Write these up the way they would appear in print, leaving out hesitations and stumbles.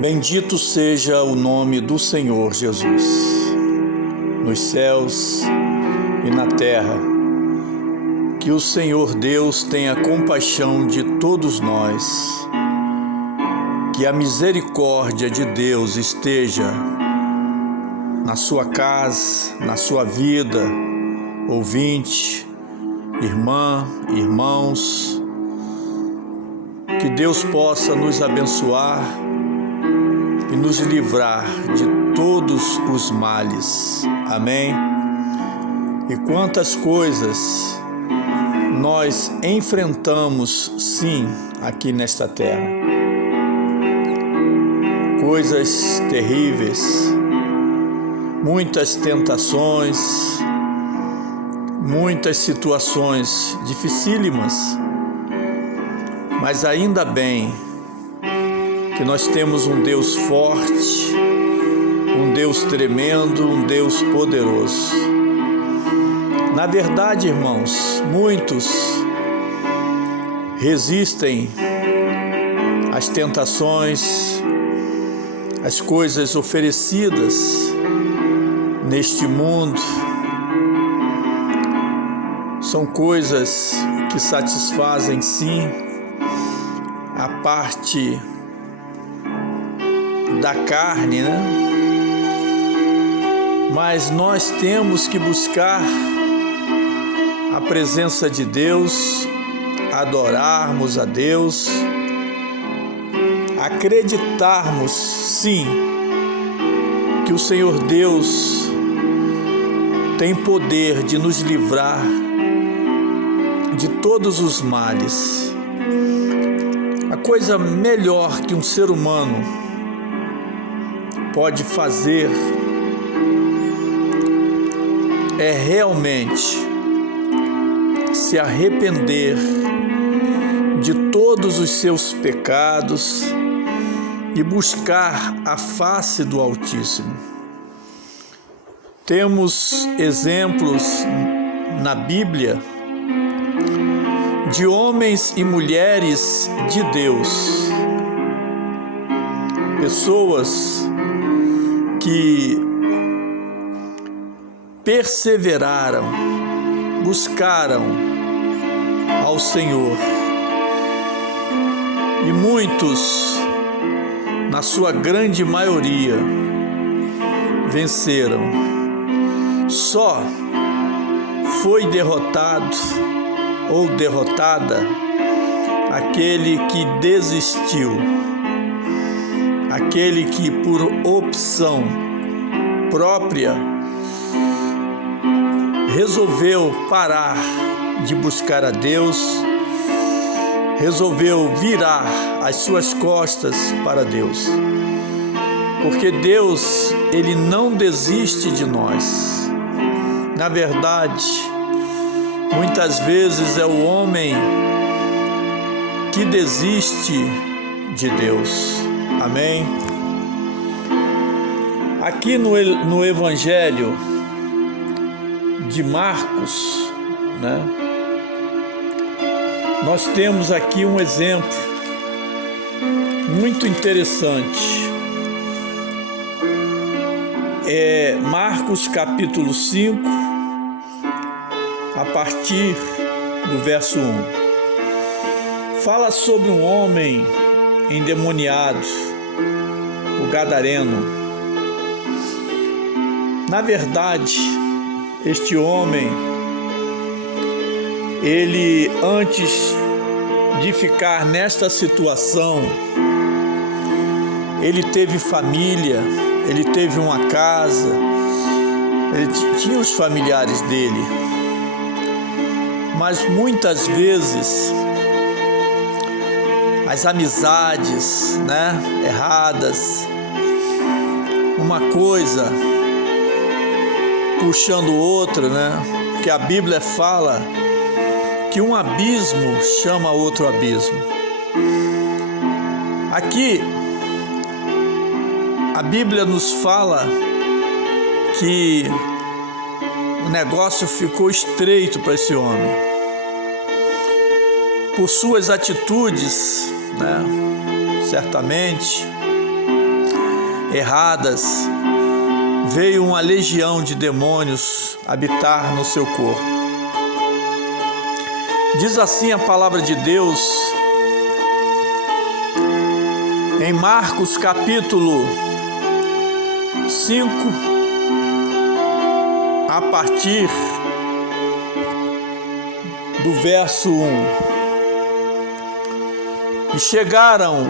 Bendito seja o nome do Senhor Jesus, nos céus e na terra. Que o Senhor Deus tenha compaixão de todos nós. Que a misericórdia de Deus esteja na sua casa, na sua vida, ouvinte, irmã, irmãos. Que Deus possa nos abençoar e nos livrar de todos os males. Amém? E quantas coisas nós enfrentamos, sim, aqui nesta terra. Coisas terríveis, muitas tentações, muitas situações dificílimas, mas ainda bem que nós temos um Deus forte, um Deus tremendo, um Deus poderoso. Na verdade, irmãos, muitos resistem às tentações, às coisas oferecidas neste mundo. São coisas que satisfazem, sim, a parte da carne, né? Mas nós temos que buscar a presença de Deus, adorarmos a Deus, acreditarmos, sim, que o Senhor Deus tem poder de nos livrar de todos os males. A coisa melhor que um ser humano pode fazer é realmente se arrepender de todos os seus pecados e buscar a face do Altíssimo. Temos exemplos na Bíblia de homens e mulheres de Deus, pessoas que perseveraram, buscaram ao Senhor, e muitos, na sua grande maioria, venceram. Só foi derrotado ou derrotada aquele que desistiu, aquele que por opção própria resolveu parar de buscar a Deus, resolveu virar as suas costas para Deus. Porque Deus, Ele não desiste de nós. Na verdade, muitas vezes é o homem que desiste de Deus. Amém? Aqui no Evangelho de Marcos, né, nós temos aqui um exemplo muito interessante. É Marcos capítulo 5, a partir do verso 1. Fala sobre um homem endemoniado, o gadareno. Na verdade, este homem, ele, antes de ficar nesta situação, ele teve família, ele teve uma casa, ele tinha os familiares dele. Mas muitas vezes as amizades, erradas, uma coisa puxando outra, né? Que a Bíblia fala que um abismo chama outro abismo. Aqui, a Bíblia nos fala que o negócio ficou estreito para esse homem. Por suas atitudes, né, certamente erradas, veio uma legião de demônios habitar no seu corpo. Diz assim a palavra de Deus em Marcos capítulo 5, a partir do verso 1. E chegaram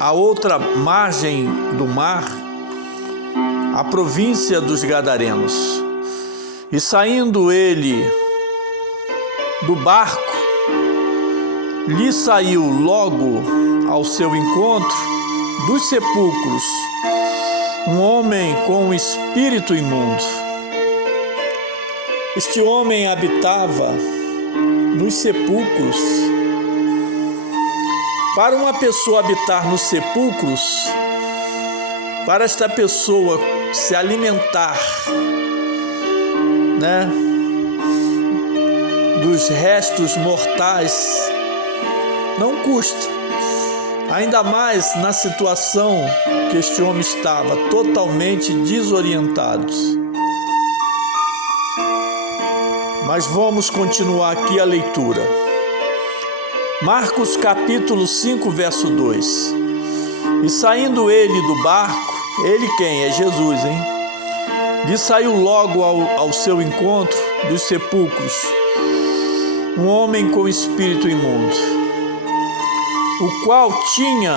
à outra margem do mar, a província dos Gadarenos. E saindo ele do barco, lhe saiu logo ao seu encontro dos sepulcros um homem com um espírito imundo. Este homem habitava nos sepulcros. Para uma pessoa habitar nos sepulcros, para esta pessoa se alimentar, né, dos restos mortais, não custa. Ainda mais na situação que este homem estava, totalmente desorientado. Mas vamos continuar aqui a leitura. Marcos capítulo 5, verso 2. E saindo ele do barco, ele quem? É Jesus, hein? Lhe saiu logo ao seu encontro dos sepulcros um homem com espírito imundo, o qual tinha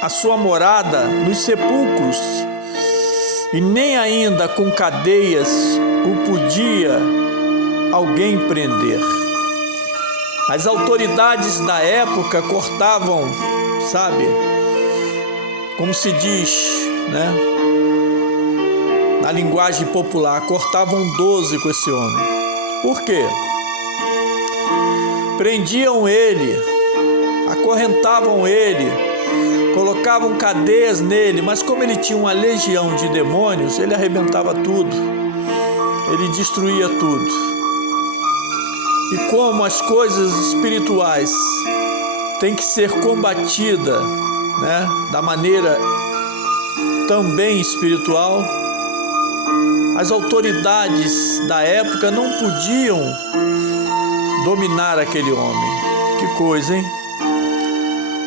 a sua morada nos sepulcros, e nem ainda com cadeias o podia alguém prender. As autoridades da época cortavam, sabe, como se diz, né, na linguagem popular, cortavam 12 com esse homem. Por quê? Prendiam ele, acorrentavam ele, colocavam cadeias nele, mas como ele tinha uma legião de demônios, ele arrebentava tudo, ele destruía tudo. E como as coisas espirituais têm que ser combatidas, né, da maneira também espiritual, as autoridades da época não podiam dominar aquele homem. Que coisa, hein?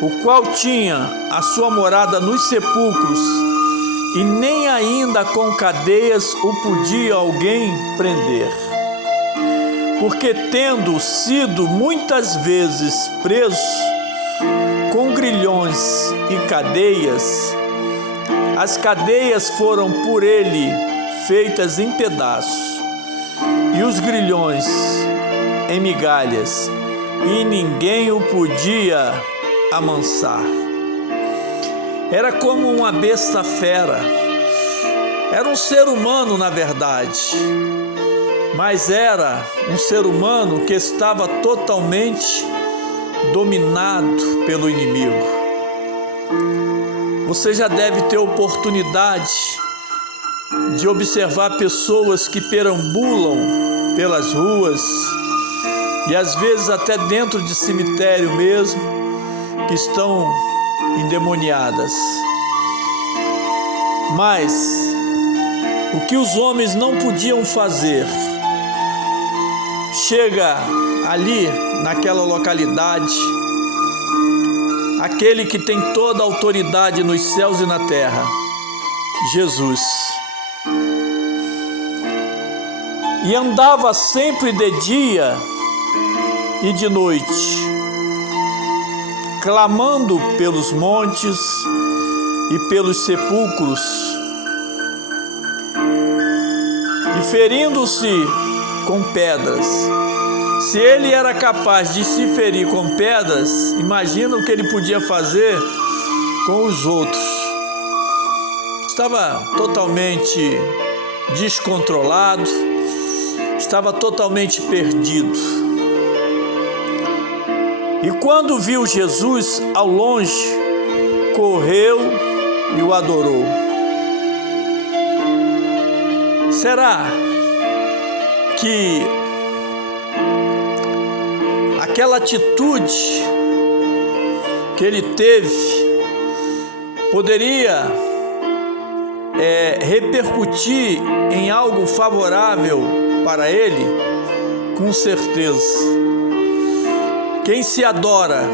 O qual tinha a sua morada nos sepulcros, e nem ainda com cadeias o podia alguém prender. Porque tendo sido muitas vezes preso com grilhões e cadeias, as cadeias foram por ele feitas em pedaços, e os grilhões em migalhas, e ninguém o podia amansar. Era como uma besta fera. Era um ser humano, na verdade, mas era um ser humano que estava totalmente dominado pelo inimigo. Você já deve ter oportunidade de observar pessoas que perambulam pelas ruas, e às vezes até dentro de cemitério mesmo, que estão endemoniadas. Mas o que os homens não podiam fazer, chega ali naquela localidade aquele que tem toda a autoridade nos céus e na terra, Jesus. E andava sempre de dia e de noite, clamando pelos montes e pelos sepulcros, e ferindo-se com pedras. Se ele era capaz de se ferir com pedras, imagina o que ele podia fazer com os outros. Estava totalmente descontrolado, estava totalmente perdido. E quando viu Jesus ao longe, correu e o adorou. Será que aquela atitude que ele teve poderia repercutir em algo favorável para ele? Com certeza. Quem se adora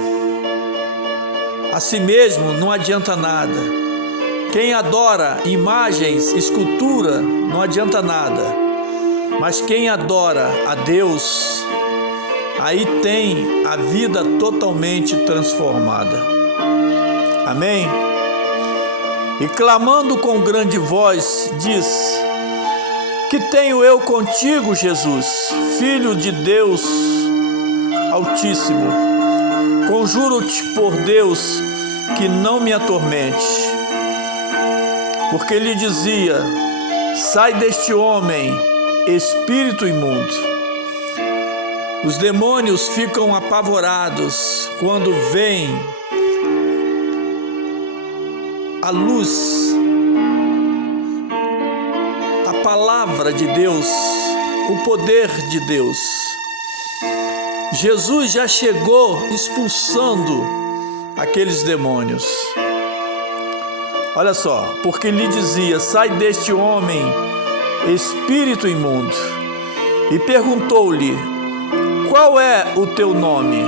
a si mesmo não adianta nada. Quem adora imagens, escultura, não adianta nada. Mas quem adora a Deus, aí tem a vida totalmente transformada. Amém? E clamando com grande voz, diz: que tenho eu contigo, Jesus, Filho de Deus Altíssimo? Conjuro-te por Deus que não me atormente. Porque lhe dizia: sai deste homem, espírito imundo. Os demônios ficam apavorados quando veem a luz, a palavra de Deus, o poder de Deus. Jesus já chegou expulsando aqueles demônios. Olha só, porque lhe dizia: sai deste homem, espírito imundo. E perguntou-lhe: qual é o teu nome?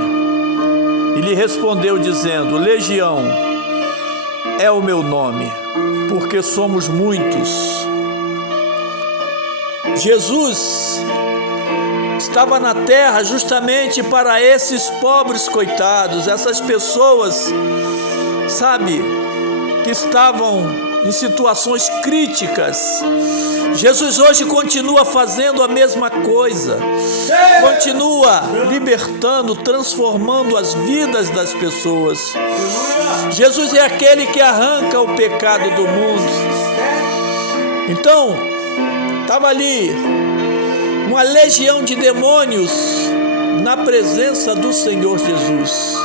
E lhe respondeu dizendo: Legião é o meu nome, porque somos muitos. Jesus estava na terra justamente para esses pobres coitados, essas pessoas, sabe, que estavam em situações críticas. Jesus hoje continua fazendo a mesma coisa, continua libertando, transformando as vidas das pessoas. Jesus é aquele que arranca o pecado do mundo. Então, estava ali uma legião de demônios na presença do Senhor Jesus,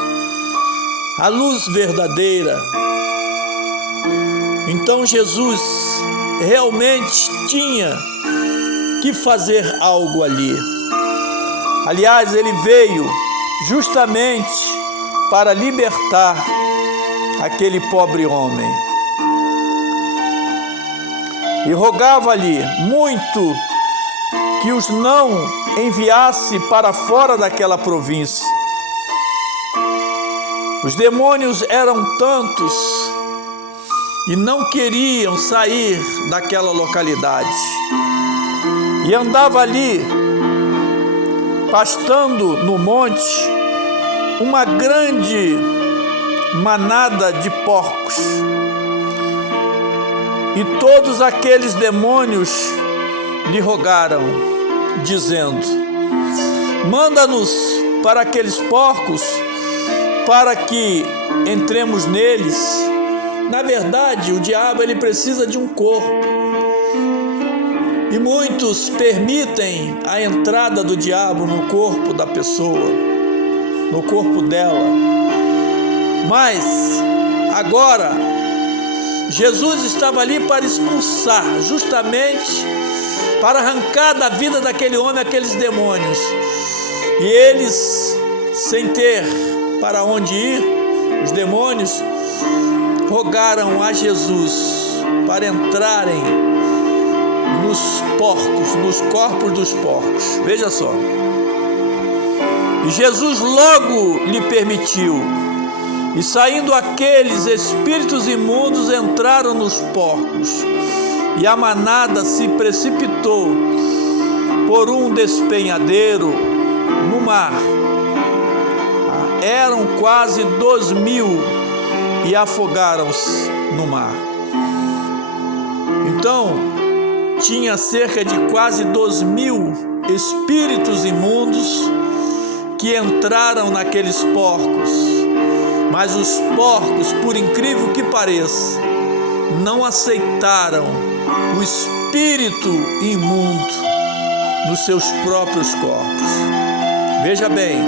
a luz verdadeira. Então Jesus realmente tinha que fazer algo ali. Aliás, ele veio justamente para libertar aquele pobre homem. E rogava-lhe muito que os não enviasse para fora daquela província. Os demônios eram tantos e não queriam sair daquela localidade. E andava ali, pastando no monte, uma grande manada de porcos. E todos aqueles demônios lhe rogaram, dizendo: manda-nos para aqueles porcos, para que entremos neles. Na verdade, o diabo ele precisa de um corpo. E muitos permitem a entrada do diabo no corpo da pessoa, no corpo dela. Mas agora Jesus estava ali para expulsar, justamente para arrancar da vida daquele homem aqueles demônios. E eles, sem ter para onde ir, os demônios rogaram a Jesus para entrarem nos porcos, nos corpos dos porcos. Veja só. E Jesus logo lhe permitiu. E saindo aqueles espíritos imundos entraram nos porcos. E a manada se precipitou por um despenhadeiro no mar. Eram quase 2.000 e afogaram-se no mar. Então, tinha cerca de quase 2.000 espíritos imundos que entraram naqueles porcos. Mas os porcos, por incrível que pareça, não aceitaram o espírito espírito imundo nos seus próprios corpos. Veja bem.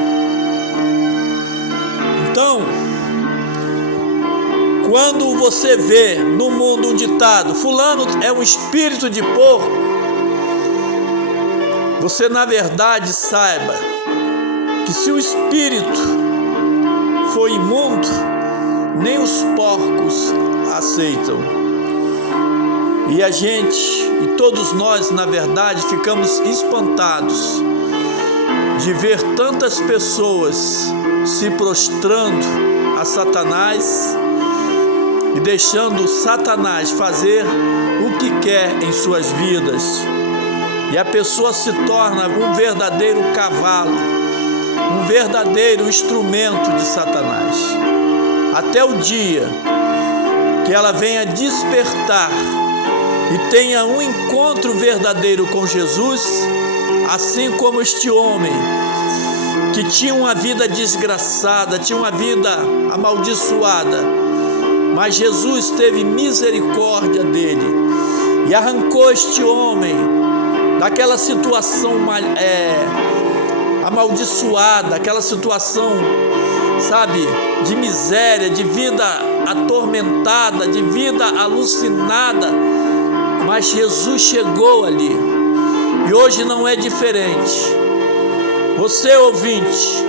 Então, quando você vê no mundo um ditado, fulano é um espírito de porco, você na verdade saiba que se o espírito for imundo, nem os porcos aceitam. E a gente, e todos nós, na verdade, ficamos espantados de ver tantas pessoas se prostrando a Satanás e deixando Satanás fazer o que quer em suas vidas. E a pessoa se torna um verdadeiro cavalo, um verdadeiro instrumento de Satanás. Até o dia que ela venha despertar e tenha um encontro verdadeiro com Jesus, assim como este homem que tinha uma vida desgraçada, tinha uma vida amaldiçoada, mas Jesus teve misericórdia dele e arrancou este homem daquela situação amaldiçoada, aquela situação, sabe, de miséria, de vida atormentada, de vida alucinada. Mas Jesus chegou ali e hoje não é diferente. Você, ouvinte,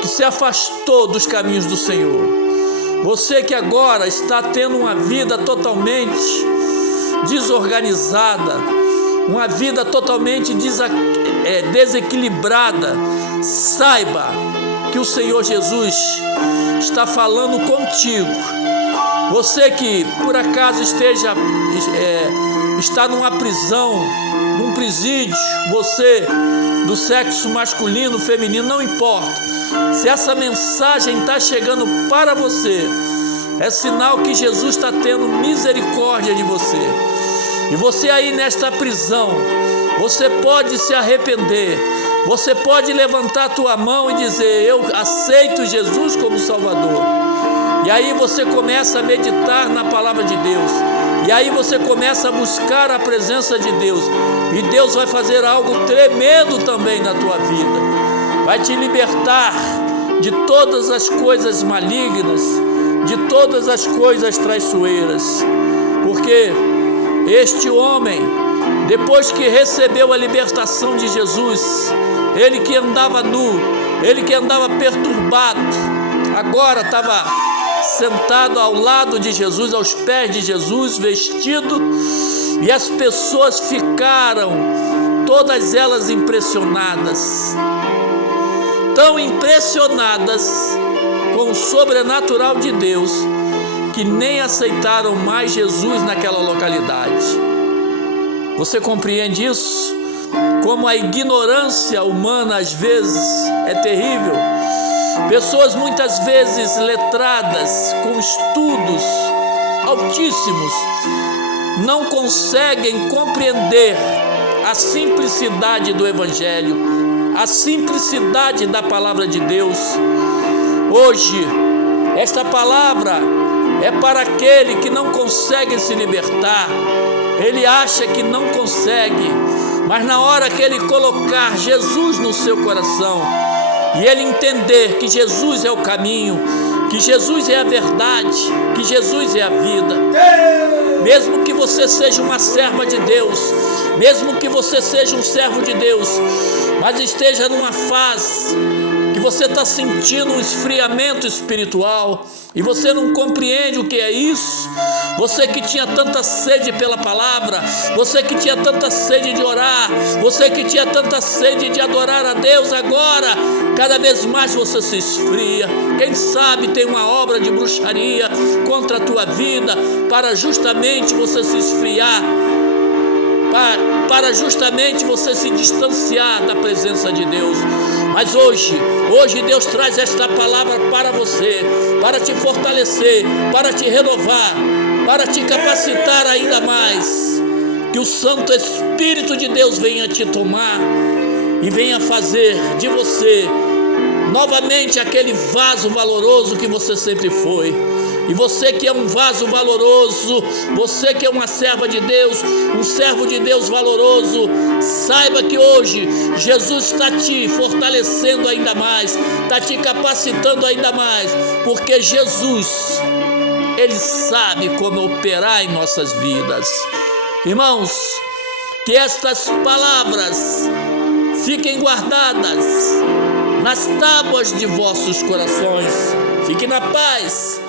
que se afastou dos caminhos do Senhor, você que agora está tendo uma vida totalmente desorganizada, uma vida totalmente desequilibrada, saiba que o Senhor Jesus está falando contigo. Você que por acaso está numa prisão, num presídio, você do sexo masculino, feminino, não importa. Se essa mensagem está chegando para você, é sinal que Jesus está tendo misericórdia de você. E você aí nesta prisão, você pode se arrepender, você pode levantar a tua mão e dizer: eu aceito Jesus como Salvador. E aí você começa a meditar na palavra de Deus, e aí você começa a buscar a presença de Deus, e Deus vai fazer algo tremendo também na tua vida, vai te libertar de todas as coisas malignas, de todas as coisas traiçoeiras, porque este homem, depois que recebeu a libertação de Jesus, ele que andava nu, ele que andava perturbado, agora estava sentado ao lado de Jesus, aos pés de Jesus, vestido, e as pessoas ficaram, todas elas impressionadas, tão impressionadas com o sobrenatural de Deus, que nem aceitaram mais Jesus naquela localidade. Você compreende isso? Como a ignorância humana às vezes é terrível. Pessoas muitas vezes letradas, com estudos altíssimos, não conseguem compreender a simplicidade do Evangelho, a simplicidade da palavra de Deus. Hoje, esta palavra é para aquele que não consegue se libertar. Ele acha que não consegue, mas na hora que ele colocar Jesus no seu coração e ele entender que Jesus é o caminho, que Jesus é a verdade, que Jesus é a vida, mesmo que você seja uma serva de Deus, mesmo que você seja um servo de Deus, mas esteja numa fase que você está sentindo um esfriamento espiritual e você não compreende o que é isso, você que tinha tanta sede pela palavra, você que tinha tanta sede de orar, você que tinha tanta sede de adorar a Deus, agora cada vez mais você se esfria. Quem sabe tem uma obra de bruxaria contra a tua vida, para justamente você se esfriar, para justamente você se distanciar da presença de Deus. Mas hoje Deus traz esta palavra para você, para te fortalecer, para te renovar, para te capacitar ainda mais. Que o Santo Espírito de Deus venha te tomar e venha fazer de você novamente aquele vaso valoroso que você sempre foi. E você que é um vaso valoroso, você que é uma serva de Deus, um servo de Deus valoroso, saiba que hoje Jesus está te fortalecendo ainda mais, está te capacitando ainda mais, porque Jesus, Ele sabe como operar em nossas vidas. Irmãos, que estas palavras fiquem guardadas nas tábuas de vossos corações. Fiquem na paz.